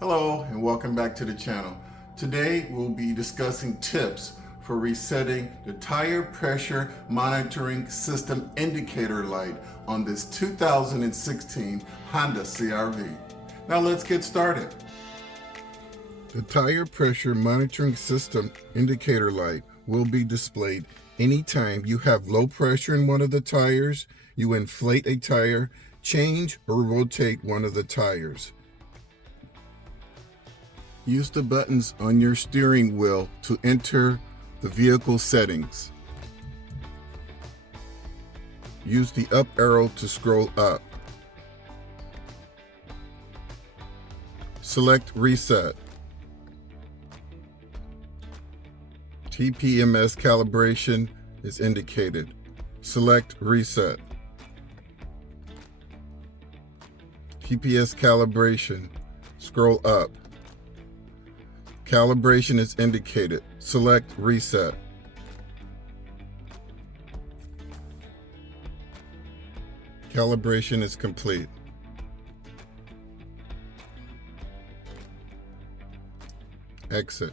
Hello and welcome back to the channel. Today we'll be discussing tips for resetting the tire pressure monitoring system indicator light on this 2016 Honda CRV. Now let's get started. The tire pressure monitoring system indicator light will be displayed anytime you have low pressure in one of the tires, you inflate a tire, change or rotate one of the tires. Use the buttons on your steering wheel to enter the vehicle settings. Use the up arrow to scroll up. Select Reset. TPMS calibration is indicated. Select Reset. TPS calibration. Scroll up. Calibration is indicated. Select Reset. Calibration is complete. Exit.